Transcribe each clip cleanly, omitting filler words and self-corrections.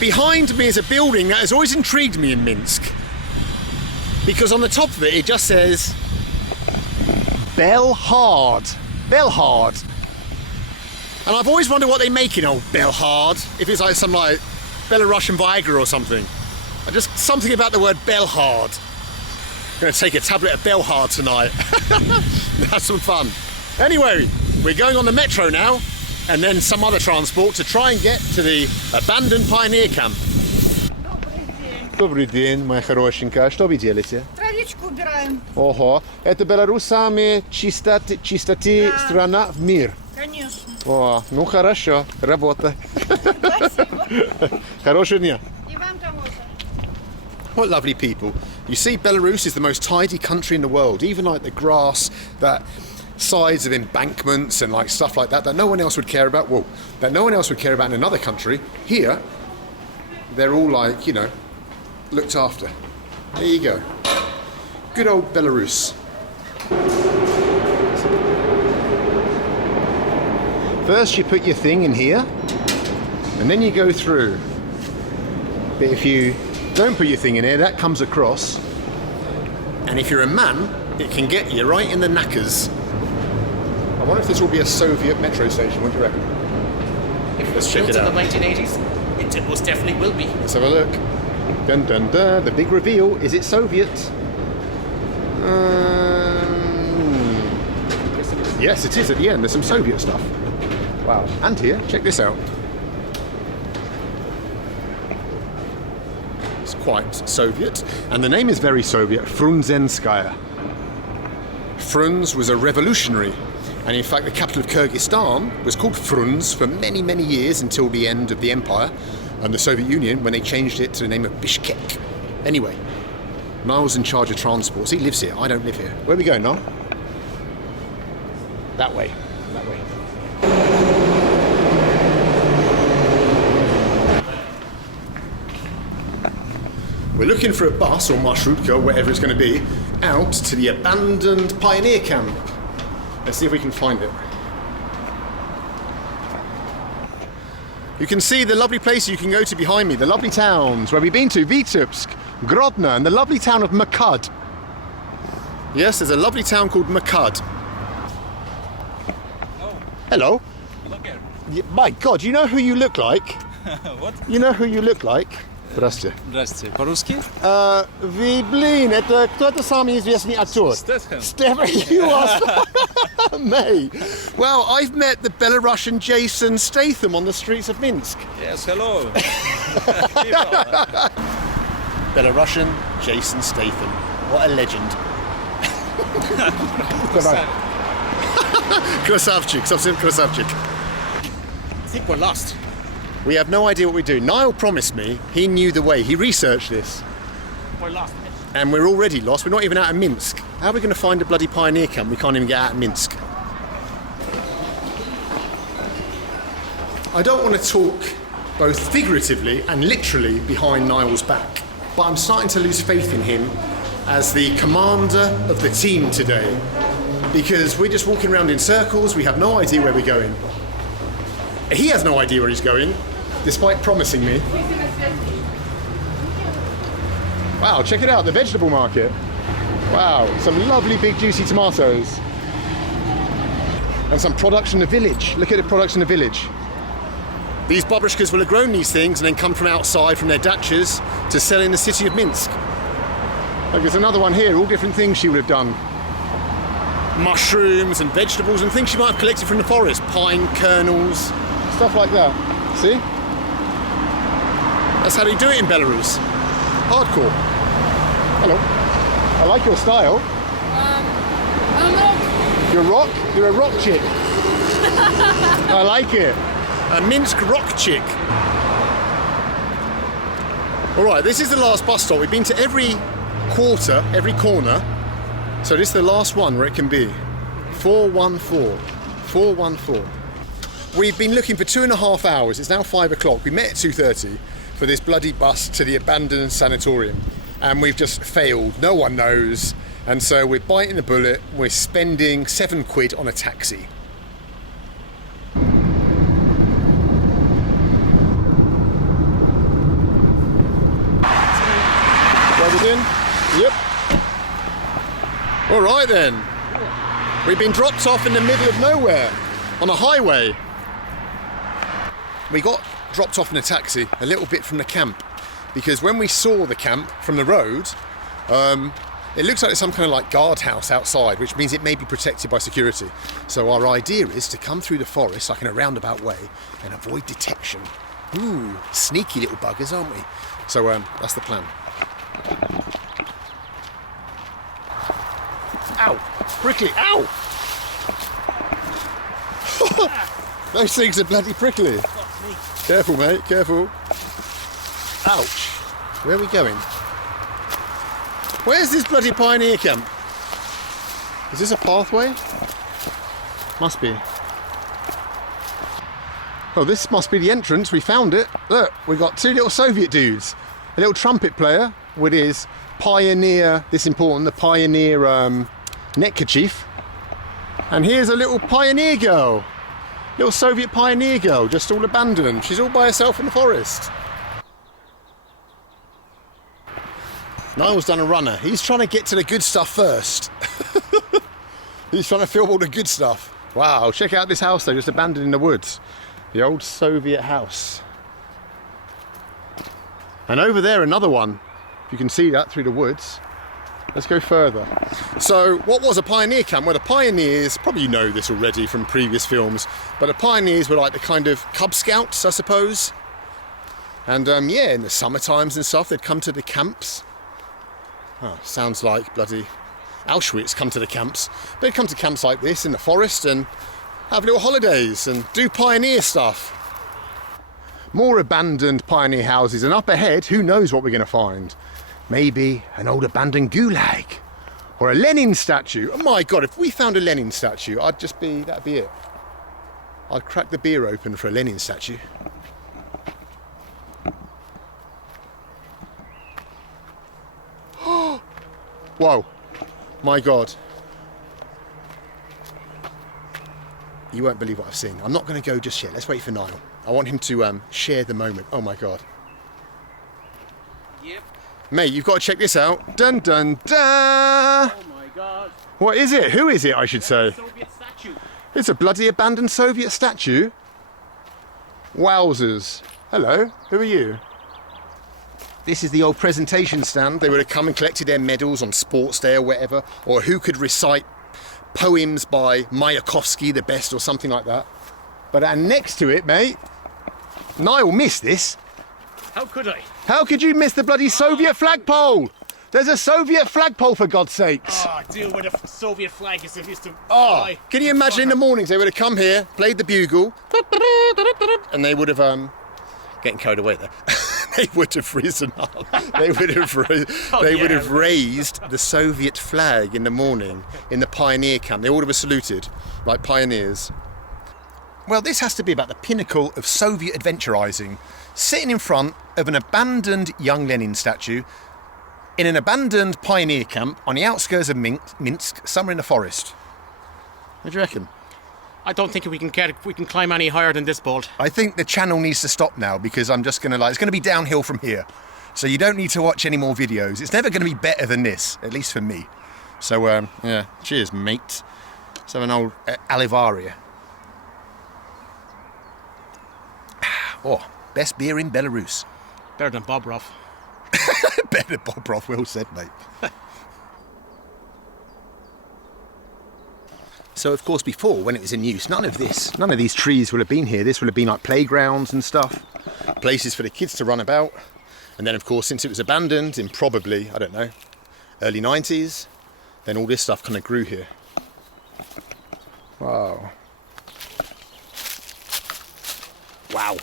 Behind me is a building that has always intrigued me in Minsk, because on the top of it, it just says Belhard. Belhard. And I've always wondered what they make in old Belhard, if it's like some like Belarusian Viagra or something. Just something about the word Belhard. I'm going to take a tablet of Belhard tonight. Have some fun. Anyway, we're going on the metro now, and then some other transport to try and get to the abandoned pioneer camp. Добрый день, моя хорошенькая. Что вы делаете? Травичку убираем. Ого, это Беларусь самая чистоты страна в мир. Конечно. О, ну хорошо, работа. Спасибо. Хорошего дня. И вам того же. What lovely people. You see, Belarus is the most tidy country in the world. Even like the grass, that sides of embankments and like stuff like that no one else would care about. Well, that no one else would care about in another country. Here, they're all like, you know, looked after. There you go. Good old Belarus. First you put your thing in here, and then you go through. But if you don't put your thing in here, that comes across. And if you're a man, it can get you right in the knackers. I wonder if this will be a Soviet metro station, what do you reckon? If it Let's was check built it in out. the 1980s, it most definitely will be. Let's have a look. Dun dun dun, the big reveal. Is it Soviet? Yes, it is at the end. There's some Soviet stuff. Wow. And here, check this out. It's quite Soviet. And the name is very Soviet, Frunzenskaya. Frunz was a revolutionary. And in fact, the capital of Kyrgyzstan was called Frunz for many, many years until the end of the empire and the Soviet Union, when they changed it to the name of Bishkek. Anyway, Niall's in charge of transports. He lives here. I don't live here. Where are we going, Niall? That way. That way. We're looking for a bus or marshrutka, or whatever it's going to be, out to the abandoned pioneer camp. Let's see if we can find it. You can see the lovely places you can go to behind me, the lovely towns where we've been to, Vitebsk, Grodno, and the lovely town of Makud. Yes, there's a lovely town called Makud. Oh, Hello. look here. My God, you know who you look like? What? You know who you look like? Здравствуйте. Здрасте. По-русски? Вы, блин, это кто-то самый известный актер. Стэтхэм. Stephen, you are mate. Well, I've met the Belarusian Jason Statham on the streets of Minsk. Yes, hello. Belarusian Jason Statham. What a legend. Krasavchik, совсем Krasavchik. I think we're lost. We have no idea what we do. Niall promised me he knew the way. He researched this. We're lost. And we're already lost. We're not even out of Minsk. How are we going to find a bloody pioneer camp? We can't even get out of Minsk. I don't want to talk both figuratively and literally behind Niall's back, but I'm starting to lose faith in him as the commander of the team today, because we're just walking around in circles. We have no idea where we're going. He has no idea where he's going, despite promising me. Wow, check it out, the vegetable market. Wow, some lovely big juicy tomatoes. And some products from the village. Look at the products in the village. These babushkas will have grown these things and then come from outside from their dachas to sell in the city of Minsk. Look, there's another one here, all different things she would have done. Mushrooms and vegetables and things she might have collected from the forest. Pine kernels, stuff like that. See? That's how they do it in Belarus. Hardcore. Hello. I like your style. I don't know. You're rock? You're a rock chick. I like it. A Minsk rock chick. All right, this is the last bus stop. We've been to every quarter, every corner. So this is the last one where it can be. 414. 414. We've been looking for 2.5 hours. It's now 5 o'clock. We met at 2:30 for this bloody bus to the abandoned sanatorium. And we've just failed. No one knows. And so we're biting the bullet. We're spending £7 on a taxi. Get in. Yep. All right then. We've been dropped off in the middle of nowhere on a highway. We got dropped off in a taxi a little bit from the camp because when we saw the camp from the road, it looks like there's some kind of like guardhouse outside, which means it may be protected by security. So our idea is to come through the forest like in a roundabout way and avoid detection. Ooh, sneaky little buggers, aren't we? So that's the plan. Ow! Prickly! Ow! Those things are bloody prickly. Careful, mate, careful. Ouch. Where are we going? Where's this bloody pioneer camp? Is this a pathway? Must be. Oh, this must be the entrance. We found it. Look, we've got two little Soviet dudes. A little trumpet player with his pioneer, this important, the pioneer neckerchief. And here's a little pioneer girl. Little Soviet pioneer girl, just all abandoned. She's all by herself in the forest. Niall's done a runner. He's trying to get to the good stuff first. He's trying to film all the good stuff. Wow, check out this house though, just abandoned in the woods. The old Soviet house. And over there, another one. You can see that through the woods. Let's go further. So, what was a pioneer camp? Well, the pioneers, probably you know this already from previous films, but the pioneers were like the kind of Cub Scouts, I suppose. And yeah, in the summer times and stuff, they'd come to the camps. Oh, sounds like bloody Auschwitz come to the camps. They'd come to camps like this in the forest and have little holidays and do pioneer stuff. More abandoned pioneer houses, and up ahead, who knows what we're going to find? Maybe an old abandoned gulag or a Lenin statue. Oh my God, if we found a Lenin statue, that'd be it. I'd crack the beer open for a Lenin statue. Whoa, my God. You won't believe what I've seen. I'm not going to go just yet. Let's wait for Niall. I want him to share the moment. Oh my God. Yep. Mate, you've got to check this out. Dun dun dun! Oh my God. What is it? Who is it, I should say? Soviet statue. It's a bloody abandoned Soviet statue. Wowzers. Hello, who are you? This is the old presentation stand. They would have come and collected their medals on sports day or whatever, or who could recite poems by Mayakovsky the best or something like that. But next to it, mate, Niall missed this. How could I? How could you miss the bloody Soviet flagpole? There's a Soviet flagpole, for God's sakes. Oh, dude, with a Soviet flag as if used to Oh, fly. can you imagine in the mornings they would have come here, played the bugle, and they would have, getting carried away there, they would have risen up. They would have, would have raised the Soviet flag in the morning in the pioneer camp. They all would have saluted, like pioneers. Well, this has to be about the pinnacle of Soviet adventurising, sitting in front of an abandoned young Lenin statue in an abandoned pioneer camp on the outskirts of Minsk, somewhere in the forest. What do you reckon? I don't think we can climb any higher than this bolt. I think the channel needs to stop now because I'm just going to it's going to be downhill from here. So you don't need to watch any more videos. It's never going to be better than this, at least for me. So, yeah, cheers, mate. Let's have an old Alivaria. Oh, best beer in Belarus. Better than Bob Roth. Better than Bob Roth, well said, mate. So, of course, before, when it was in use, none of these trees would have been here. This would have been like playgrounds and stuff, places for the kids to run about. And then, of course, since it was abandoned in probably, I don't know, early 90s, then all this stuff kind of grew here. Wow. Wow.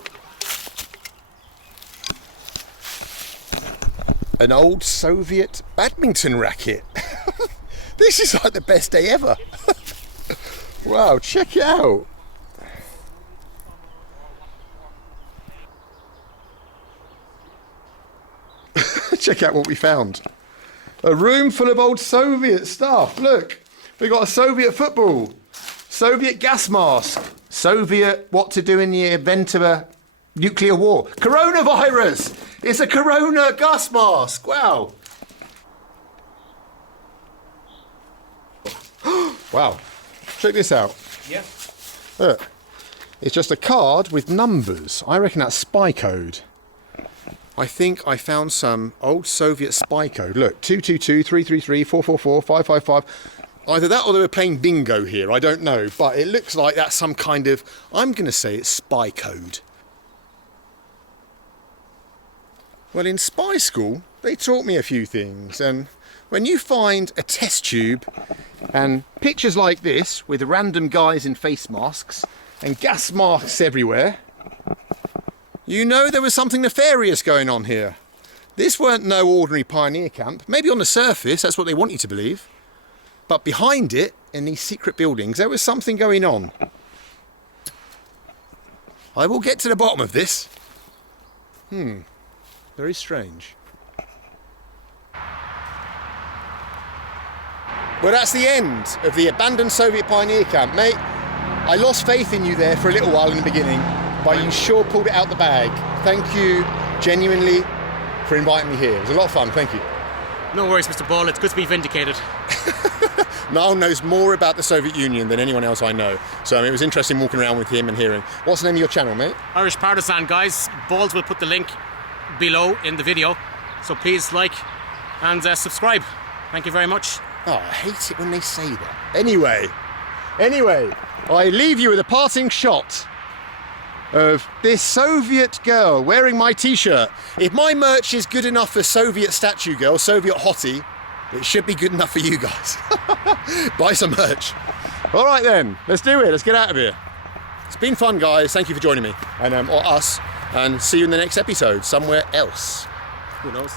An old Soviet badminton racket. This is like the best day ever. Wow, check it out. Check out what we found. A room full of old Soviet stuff. Look, we got a Soviet football, Soviet gas mask, Soviet what to do in the event of a nuclear war. Coronavirus! It's a corona gas mask. Wow. Wow. Check this out. Yeah. Look. It's just a card with numbers. I reckon that's spy code. I think I found some old Soviet spy code. Look, 222, 333, 444, 555. Either that or they were playing bingo here, I don't know. But it looks like that's some kind of, I'm going to say it's spy code. Well, in spy school, they taught me a few things. And when you find a test tube and pictures like this with random guys in face masks and gas masks everywhere, you know there was something nefarious going on here. This weren't no ordinary pioneer camp. Maybe on the surface, that's what they want you to believe. But behind it, in these secret buildings, there was something going on. I will get to the bottom of this. Very strange. Well, that's the end of the abandoned Soviet pioneer camp, mate. I lost faith in you there for a little while in the beginning, but you sure pulled it out the bag. Thank you, genuinely, for inviting me here. It was a lot of fun, thank you. No worries, Mr. Ball. It's good to be vindicated. Niall knows more about the Soviet Union than anyone else I know, so it was interesting walking around with him and hearing. What's the name of your channel, mate? Irish Partisan, guys. Balls will put the link below in the video, so please like and subscribe. Thank you very much. Oh, I hate it when they say that. Anyway, I leave you with a parting shot of this Soviet girl wearing my t-shirt. If my merch is good enough for Soviet statue girl, Soviet hottie, it should be good enough for you guys. Buy some merch. All right then, let's do it. Let's get out of here. It's been fun, guys. Thank you for joining me, and or us, and see you in the next episode somewhere else. Who knows?